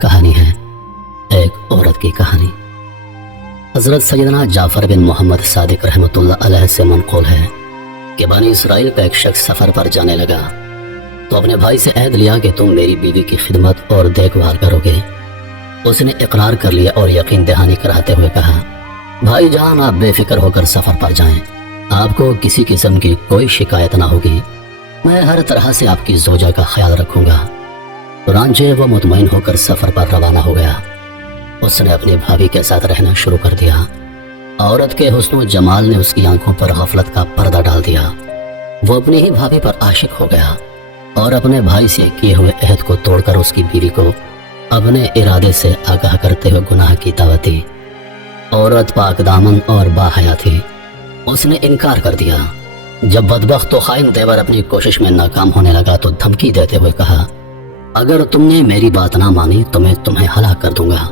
کہانی ہے ایک عورت کی کہانی۔ حضرت سیدنا جعفر بن محمد صادق رحمۃ اللہ علیہ سے منقول ہے کہ بنی اسرائیل کا ایک شخص سفر پر جانے لگا تو اپنے بھائی سے عہد لیا کہ تم میری بیوی کی خدمت اور دیکھ بھال کرو گے۔ اس نے اقرار کر لیا اور یقین دہانی کراتے ہوئے کہا، بھائی جان آپ بے فکر ہو کر سفر پر جائیں، آپ کو کسی قسم کی کوئی شکایت نہ ہوگی، میں ہر طرح سے آپ کی زوجہ کا خیال رکھوں گا۔ چنانچہ وہ مطمئن ہو کر سفر پر روانہ ہو گیا۔ اس نے اپنی بھابھی کے ساتھ رہنا شروع کر دیا۔ عورت کے حسن و جمال نے اس کی آنکھوں پر غفلت کا پردہ ڈال دیا۔ وہ اپنی ہی بھابھی پر عاشق ہو گیا اور اپنے بھائی سے کیے ہوئے عہد کو توڑ کر اس کی بیوی کو اپنے ارادے سے آگاہ کرتے ہوئے گناہ کی دعوت دی۔ عورت پاک دامن اور باحیا تھی، اس نے انکار کر دیا۔ جب بدبخت و خائن دیور اپنی کوشش میں ناکام ہونے لگا تو دھمکی دیتے ہوئے کہا، اگر تم نے میری بات نہ مانی تو میں تمہیں ہلاک کر دوں گا۔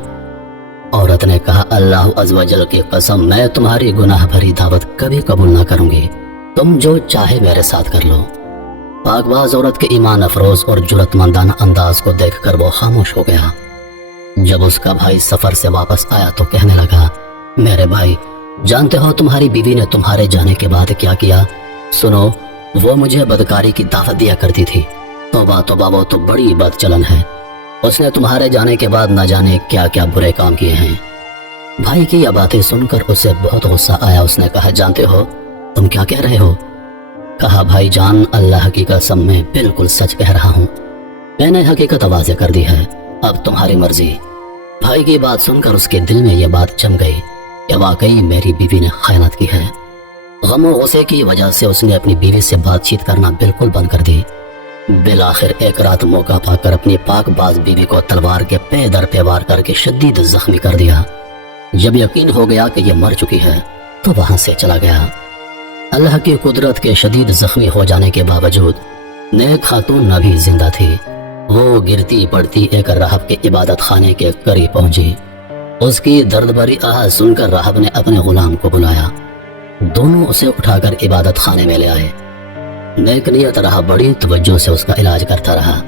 عورت نے کہا، اللہ عز و جل کی قسم، میں تمہاری گناہ بھری دعوت کبھی قبول نہ کروں گی، تم جو چاہے میرے ساتھ کر لو۔ پاک باز عورت کے ایمان افروز اور جرأت مندانہ انداز کو دیکھ کر وہ خاموش ہو گیا۔ جب اس کا بھائی سفر سے واپس آیا تو کہنے لگا، میرے بھائی، جانتے ہو تمہاری بیوی نے تمہارے جانے کے بعد کیا کیا؟ سنو، وہ مجھے بدکاری کی دعوت دیا کرتی تھی۔ توبہ توبہ، وہ تو بڑی بد چلن ہے، اس نے تمہارے جانے کے بعد نہ جانے کیا کیا برے کام کیے ہیں۔ بھائی کی یہ باتیں سن کر اسے بہت غصہ آیا۔ اس نے کہا، جانتے ہو تم کیا کہہ رہے ہو؟ کہا، بھائی جان، اللہ کی قسم میں بالکل سچ کہہ رہا ہوں، میں نے حقیقت واضح کر دی ہے، اب تمہاری مرضی۔ بھائی کی بات سن کر اس کے دل میں یہ بات جم گئی کہ واقعی میری بیوی نے خیانت کی ہے۔ غم و غصے کی وجہ سے اس نے اپنی بیوی سے بات چیت کرنا بالکل بند کر دی۔ بالآخر ایک رات موقع پا کر اپنی پاک باز بیوی کو تلوار کے پے در پہ وار کر کے شدید زخمی کر دیا۔ جب یقین ہو گیا کہ یہ مر چکی ہے تو وہاں سے چلا گیا۔ اللہ کی قدرت کے شدید زخمی ہو جانے کے باوجود نیک خاتون نہ بھی زندہ تھی۔ وہ گرتی پڑتی ایک راہب کے عبادت خانے کے قریب پہنچی۔ اس کی درد بھری آہ سن کر راہب نے اپنے غلام کو بلایا۔ دونوں اسے اٹھا کر عبادت خانے میں لے آئے۔ نیک نیت راہب بڑی توجہ سے اس کا علاج کرتا رہا،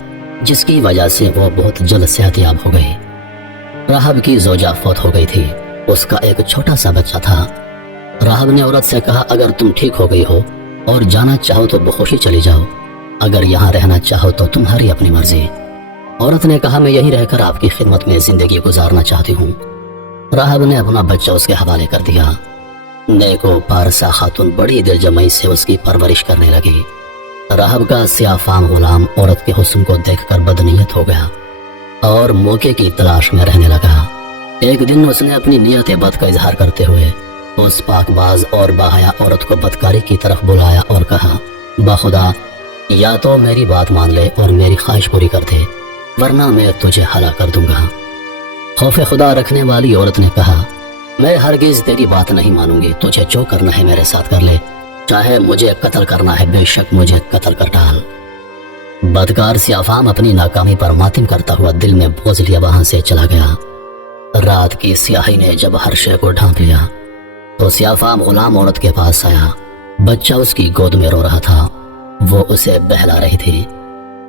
جس کی وجہ سے وہ بہت جلد صحت یاب ہو گئی۔ راہب کی زوجہ فوت ہو گئی تھی، اس کا ایک چھوٹا سا بچہ تھا۔ راہب نے عورت سے کہا، اگر تم ٹھیک ہو گئی ہو اور جانا چاہو تو بخوشی چلی جاؤ، اگر یہاں رہنا چاہو تو تمہاری اپنی مرضی۔ عورت نے کہا، میں یہیں رہ کر آپ کی خدمت میں زندگی گزارنا چاہتی ہوں۔ راہب نے اپنا بچہ اس کے حوالے کر دیا۔ نیک و پارسا خاتون بڑی دل جمعی سے اس کی پرورش کرنے لگی۔ راہب کا سیاہ فام غلام عورت کے حسن کو دیکھ کر بدنیت ہو گیا اور موقع کی تلاش میں رہنے لگا۔ ایک دن اس نے اپنی نیت بد کا اظہار کرتے ہوئے اس پاک باز اور باحیا عورت کو بدکاری کی طرف بلایا اور کہا، بخدا یا تو میری بات مان لے اور میری خواہش پوری کر دے، ورنہ میں تجھے ہلاک کر دوں گا۔ خوف خدا رکھنے والی عورت نے کہا، میں ہرگز تیری بات نہیں مانوں گی، تجھے جو کرنا ہے میرے ساتھ کر لے، چاہے مجھے قتل کرنا ہے بے شک مجھے قتل کر ڈال۔ بدکار سیافام اپنی ناکامی پر ماتم کرتا ہوا دل میں بوجھ لیا وہاں سے چلا گیا۔ رات کی سیاہی نے جب ہر شے کو ڈھانپ لیا تو سیافام غلام عورت کے پاس آیا۔ بچہ اس کی گود میں رو رہا تھا، وہ اسے بہلا رہی تھی۔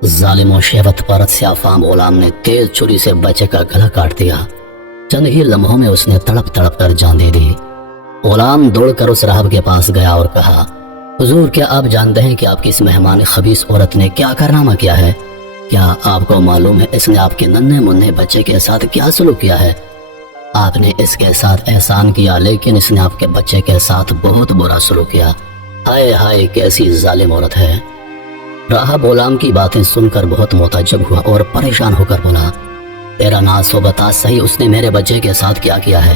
ظالم و شہوت پرست سیافام غلام نے تیز چھری سے بچے کا گلا کاٹ دیا۔ چند ہی لمحوں میں اس نے تڑپ تڑپ کر جان دے دی۔ غلام دوڑ کر اس راہب کے پاس گیا اور کہا، حضور کیا آپ جانتے ہیں کہ آپ کی اس مہمان خبیث عورت نے کیا کارنامہ کیا ہے؟ کیا آپ کو معلوم ہے اس نے آپ کے ننھے منھے بچے کے ساتھ کیا سلوک کیا ہے؟ آپ نے اس کے ساتھ احسان کیا لیکن اس نے آپ کے بچے کے ساتھ بہت برا سلوک کیا۔ ہائے ہائے کیسی ظالم عورت ہے۔ راہب غلام کی باتیں سن کر بہت متعجب ہوا اور پریشان ہو کر بولا، تیرا ناز و بتا صحیح اس نے میرے بچے کے ساتھ کیا کیا ہے؟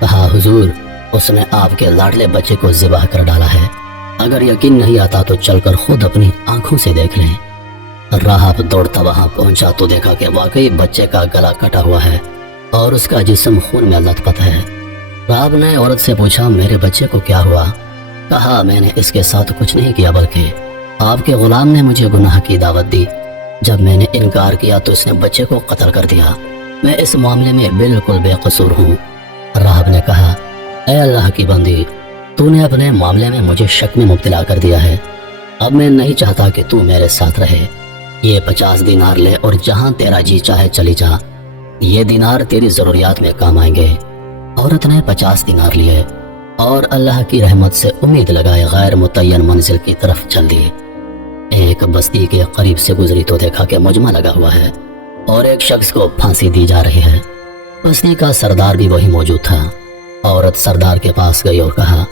کہا، حضور اس نے آپ کے لاڈلے بچے کو ذبح کر ڈالا ہے، اگر یقین نہیں آتا تو چل کر خود اپنی آنکھوں سے دیکھ لیں۔ راہب دوڑتا وہاں پہنچا تو دیکھا کہ واقعی بچے کا گلا کٹا ہوا ہے اور اس کا جسم خون میں لت پت ہے۔ راہب نے عورت سے پوچھا، میرے بچے کو کیا ہوا؟ کہا، میں نے اس کے ساتھ کچھ نہیں کیا بلکہ آپ کے غلام نے مجھے گناہ کی دعوت دی، جب میں نے انکار کیا تو اس نے بچے کو قتل کر دیا، میں اس معاملے میں بالکل بے قصور ہوں۔ راہب نے کہا، اے اللہ کی بندی، تو نے اپنے معاملے میں مجھے شک میں مبتلا کر دیا ہے، اب میں نہیں چاہتا کہ تو میرے ساتھ رہے، یہ 50 دینار لے اور جہاں تیرا جی چاہے چلی جا، یہ دینار تیری ضروریات میں کام آئیں گے۔ عورت نے 50 دینار لیے اور اللہ کی رحمت سے امید لگائے غیر متعین منزل کی طرف چل دی۔ ایک بستی کے قریب سے گزری تو دیکھا کہ مجمع لگا ہوا ہے اور ایک شخص کو پھانسی دی جا رہی ہے۔ بستی کا سردار بھی وہی موجود تھا۔ عورت سردار کے پاس گئی اور کہا،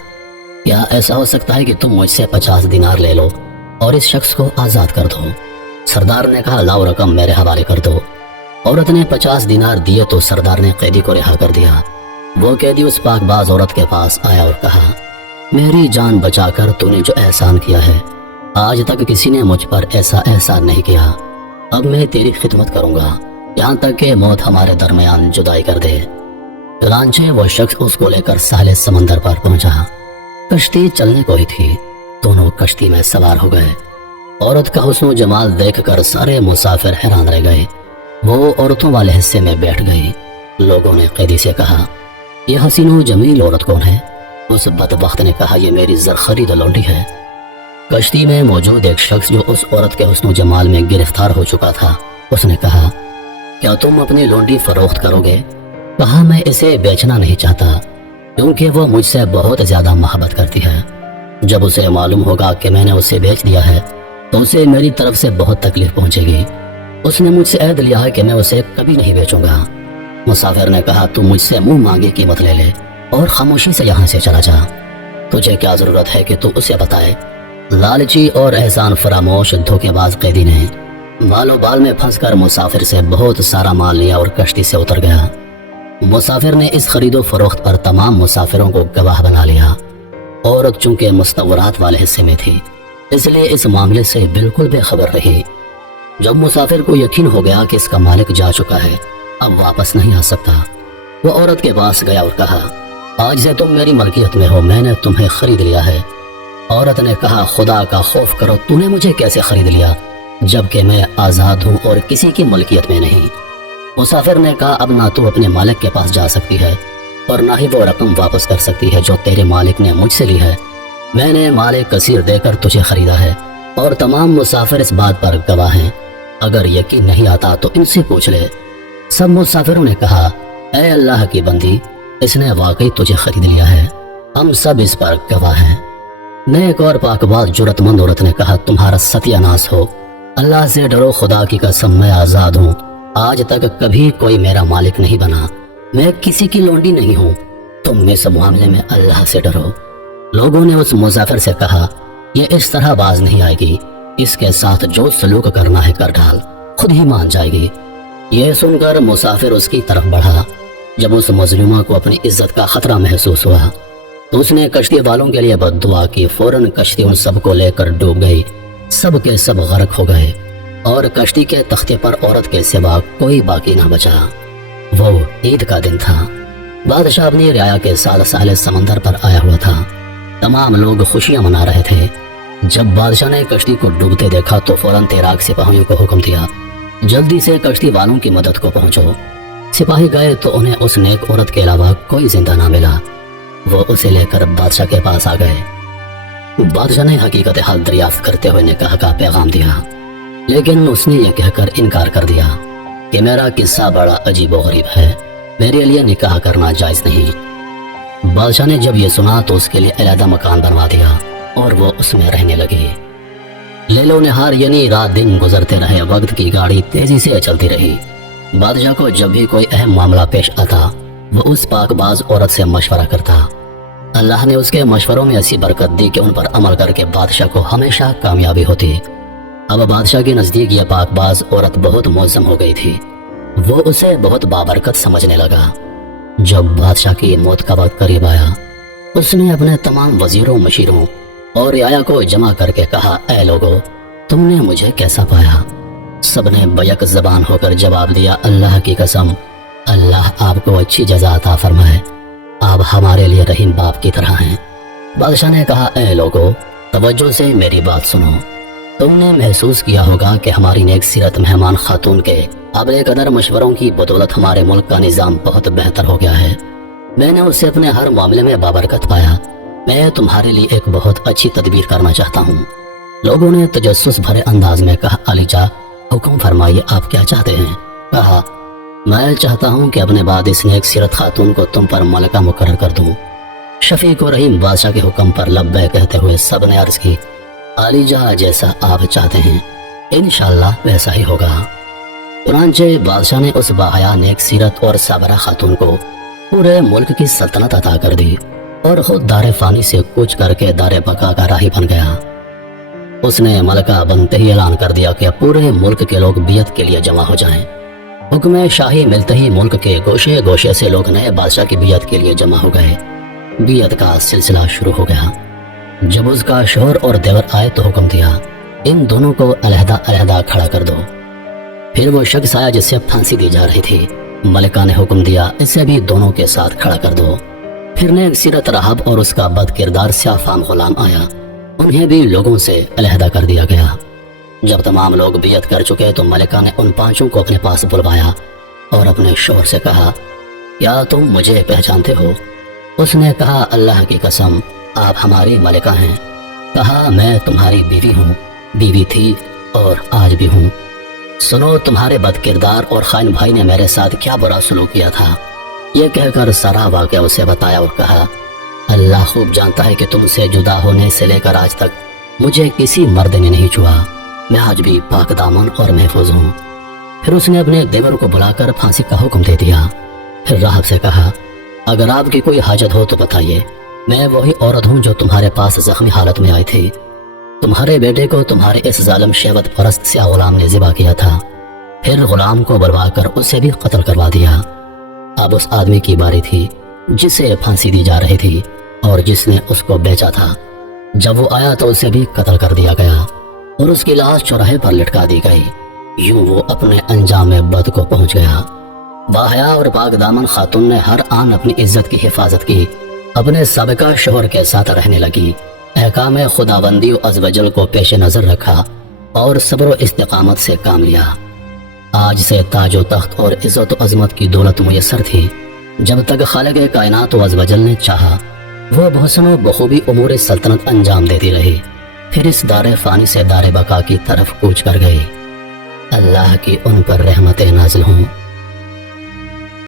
کیا ایسا ہو سکتا ہے کہ تم مجھ سے 50 دینار لے لو اور اس شخص کو آزاد کر دو؟ سردار نے کہا، لاؤ رقم میرے حوالے کر دو۔ عورت نے 50 دینار دیے تو سردار نے قیدی کو رہا کر دیا۔ وہ قیدی اس پاک باز عورت کے پاس آیا اور کہا، میری جان بچا کر تو نے جو احسان کیا ہے، آج تک کسی نے مجھ پر ایسا احسان نہیں کیا۔ اب میں تیری خدمت کروں گا یہاں تک کہ موت ہمارے درمیان جدائی کر دے۔ چنانچہ وہ شخص اس کو لے کر ساحل سمندر پر پہنچا۔ کشتی چلنے کو ہی تھی، دونوں کشتی میں سوار ہو گئے۔ عورت کا حسن و جمال دیکھ کر سارے مسافر حیران رہ گئے۔ وہ عورتوں والے حصے میں بیٹھ گئی۔ لوگوں نے قیدی سے کہا، یہ حسین و جمیل عورت کون ہے؟ اس بدبخت نے کہا، یہ میری زرخرید لونڈی ہے۔ کشتی میں موجود ایک شخص جو اس عورت کے حسن و جمال میں گرفتار ہو چکا تھا، اس نے کہا، کیا تم اپنی لونڈی فروخت کرو گے؟ کہا، میں اسے بیچنا نہیں چاہتا کیونکہ وہ مجھ سے بہت زیادہ محبت کرتی ہے۔ جب اسے معلوم ہوگا کہ میں نے اسے بیچ دیا ہے تو اسے میری طرف سے بہت تکلیف پہنچے گی۔ اس نے مجھ سے عہد لیا ہے کہ میں اسے کبھی نہیں بیچوں گا۔ مسافر نے کہا، تو مجھ سے منہ مانگی قیمت لے لے اور خاموشی سے یہاں سے چلا جا۔ تجھے کیا ضرورت ہے کہ تو اسے بتائے؟ لالچی اور احسان فراموش دھوکے باز قیدی نے مال و بال میں پھنس کر مسافر سے بہت سارا مال لیا اور کشتی سے اتر گیا۔ مسافر نے اس خرید و فروخت پر تمام مسافروں کو گواہ بنا لیا۔ عورت چونکہ مستورات والے حصے میں تھی اس لیے اس معاملے سے بالکل بے خبر رہی۔ جب مسافر کو یقین ہو گیا کہ اس کا مالک جا چکا ہے، اب واپس نہیں آ سکتا، وہ عورت کے پاس گیا اور کہا، آج سے تم میری ملکیت میں ہو، میں نے تمہیں خرید لیا ہے۔ عورت نے کہا، خدا کا خوف کرو، تو نے مجھے کیسے خرید لیا جبکہ میں آزاد ہوں اور کسی کی ملکیت میں نہیں؟ مسافر نے کہا، اب نہ تو اپنے مالک کے پاس جا سکتی ہے اور نہ ہی وہ رقم واپس کر سکتی ہے جو تیرے مالک نے مجھ سے لی ہے۔ میں نے مال کثیر دے کر تجھے خریدا ہے اور تمام مسافر اس بات پر گواہ ہیں۔ اگر یقین نہیں آتا تو ان سے پوچھ لے۔ سب مسافروں نے کہا، اے اللہ کی بندی، اس نے واقعی تجھے خرید لیا ہے، ہم سب اس پر گواہ ہیں۔ نیک اور پاک باز جرت مند عورت نے کہا، تمہارا ستیہ ناس ہو، اللہ سے ڈرو، خدا کی قسم میں آزاد ہوں، آج تک کبھی کوئی میرا مالک نہیں بنا، میں کسی کی لونڈی نہیں ہوں، تم اس معاملے میں اللہ سے ڈرو۔ لوگوں نے اس مسافر سے کہا، یہ اس طرح باز نہیں آئے گی، اس کے ساتھ جو سلوک کرنا ہے کر ڈال، خود ہی مان جائے گی۔ یہ سن کر مسافر اس کی طرف بڑھا۔ جب اس مظلومہ کو اپنی عزت کا خطرہ محسوس ہوا تو اس نے کشتی والوں کے لیے بد دعا کی۔ فوراً کشتی ان سب کو لے کر ڈوب گئی، سب کے سب غرق ہو گئے اور کشتی کے تختے پر عورت کے سوا کوئی باقی نہ بچا۔ وہ عید کا دن تھا۔ بادشاہ اپنی رعایا کے ساتھ ساحل سمندر پر آیا ہوا تھا۔ تمام لوگ خوشیاں منا رہے تھے۔ جب بادشاہ نے کشتی کو ڈوبتے دیکھا تو فوراً تیراک سپاہیوں کو حکم دیا، جلدی سے کشتی والوں کی مدد کو پہنچو۔ سپاہی گئے تو انہیں اس نیک عورت کے علاوہ کوئی زندہ نہ ملا۔ وہ اسے لے کر بادشاہ کے پاس آ گئے۔ بادشاہ نے حقیقت حال دریافت کرتے ہوئے نکاح کا پیغام دیا، لیکن اس نے یہ کہہ کر انکار کر دیا کہ میرا قصہ بڑا عجیب و غریب ہے، میرے لیے نکاح کرنا جائز نہیں۔ بادشاہ نے جب یہ سنا تو اس کے لیے علیحدہ مکان بنوا دیا اور وہ اس میں رہنے لگی۔ لیل و نہار یعنی رات دن گزرتے رہے، وقت کی گاڑی تیزی سے چلتی رہی۔ بادشاہ کو جب بھی کوئی اہم معاملہ پیش آتا وہ اس پاک باز عورت سے مشورہ کرتا۔ اللہ نے اس کے مشوروں میں ایسی برکت دی کہ ان پر عمل کر کے بادشاہ کو ہمیشہ کامیابی ہوتی۔ اب بادشاہ کے نزدیک یہ پاک باز عورت بہت معظم ہو گئی تھی، وہ اسے بہت بابرکت سمجھنے لگا۔ جب بادشاہ کی موت کا وقت قریب آیا اس نے اپنے تمام وزیروں، مشیروں اور رعایا کو جمع کر کے کہا، اے لوگو، تم نے مجھے کیسا پایا؟ سب نے بیک زبان ہو کر جواب دیا، اللہ کی قسم، اللہ آپ کو اچھی جزا عطا فرمائے، آپ ہمارے لیے رحیم باپ کی طرح ہیں۔ بادشاہ نے کہا، اے لوگو، توجہ سے میری بات سنو، تم نے محسوس کیا ہوگا کہ ہماری نیک سیرت مہمان خاتون کے قابل قدر مشوروں کی بدولت ہمارے ملک کا نظام بہت بہتر ہو گیا ہے۔ میں نے اسے اپنے ہر معاملے میں بابرکت پایا۔ میں تمہارے لیے ایک بہت اچھی تدبیر کرنا چاہتا ہوں۔ لوگوں نے تجسس بھرے انداز میں کہا، علی جا، حکم فرمائیے، آپ کیا چاہتے ہیں؟ کہا، میں چاہتا ہوں کہ اپنے بعد اس نیک سیرت خاتون کو تم پر ملکہ مقرر کر دوں۔ شفیق و رحیم بادشاہ کے حکم پر لبیک کہتے ہوئے سب نے عرض کی، عالی جہاں جیسا آپ چاہتے ہیں انشاءاللہ ویسا ہی ہوگا۔ چنانچہ بادشاہ نے اس باحیا نیک سیرت اور صابرہ خاتون کو پورے ملک کی سلطنت عطا کر دی اور خود دار فانی سے کوچ کر کے دار بقا کا راہی بن گیا۔ اس نے ملکہ بنتے ہی اعلان کر دیا کہ پورے ملک کے لوگ بیعت کے لیے جمع ہو جائیں۔ حکم شاہی ملتے ہی ملک کے گوشے گوشے سے لوگ نئے بادشاہ کی بیعت کے لیے جمع ہو گئے۔ بیعت کا سلسلہ شروع ہو گیا۔ جب اس کا شوہر اور دیور آئے تو حکم دیا، ان دونوں کو علیحدہ علیحدہ کھڑا کر دو۔ پھر وہ شخص آیا جس سے پھانسی دی جا رہی تھی، ملکہ نے حکم دیا اسے بھی دونوں کے ساتھ کھڑا کر دو۔ پھر نیک سیرت رہب اور اس کا بد کردار سیاہ فام غلام آیا، انہیں بھی لوگوں سے علیحدہ کر دیا گیا۔ جب تمام لوگ بیعت کر چکے تو ملکہ نے ان پانچوں کو اپنے پاس بلوایا اور اپنے شوہر سے کہا، کیا تم مجھے پہچانتے ہو؟ اس نے کہا، اللہ کی قسم آپ ہماری ملکہ ہیں۔ کہا، میں تمہاری بیوی ہوں، بیوی تھی اور آج بھی ہوں۔ سنو تمہارے بد کردار اور خائن بھائی نے میرے ساتھ کیا برا سلوک کیا تھا۔ یہ کہہ کر سارا واقعہ اسے بتایا اور کہا، اللہ خوب جانتا ہے کہ تم سے جدا ہونے سے لے کر آج تک مجھے کسی مرد نے نہیں چھوا، میں آج بھی پاک دامن اور محفوظ ہوں۔ پھر اس نے اپنے دیور کو بلا کر پھانسی کا حکم دے دیا۔ پھر راہب سے کہا، اگر آپ کی کوئی حاجت ہو تو بتائیے، میں وہی عورت ہوں جو تمہارے پاس زخمی حالت میں آئی تھی۔ تمہارے بیٹے کو تمہارے اس ظالم شہوت پرست سیاہ غلام نے ذبح کیا تھا، پھر غلام کو بلوا کر اسے بھی قتل کروا دیا۔ اب اس آدمی کی باری تھی جسے پھانسی دی جا رہی تھی اور جس نے اس کو بیچا تھا۔ جب وہ آیا تو اسے بھی قتل کر دیا گیا اور اس کی لاش چوراہے پر لٹکا دی گئی۔ یوں وہ اپنے انجام بد کو پہنچ گیا۔ باحیا اور پاک دامن خاتون نے ہر آن اپنی عزت کی حفاظت کی، اپنے سابقہ شوہر کے ساتھ رہنے لگی، احکام خداوندی و عز و جل کو پیش نظر رکھا اور صبر و استقامت سے کام لیا۔ آج سے تاج و تخت اور عزت و عظمت کی دولت میسر تھی۔ جب تک خالق کائنات و عز و جل نے چاہا وہ بحسن و بخوبی امور سلطنت انجام دیتی رہی، پھر اس دار فانی سے دار بقا کی طرف کوچ کر گئی۔ اللہ کی ان پر رحمتیں نازل ہوں۔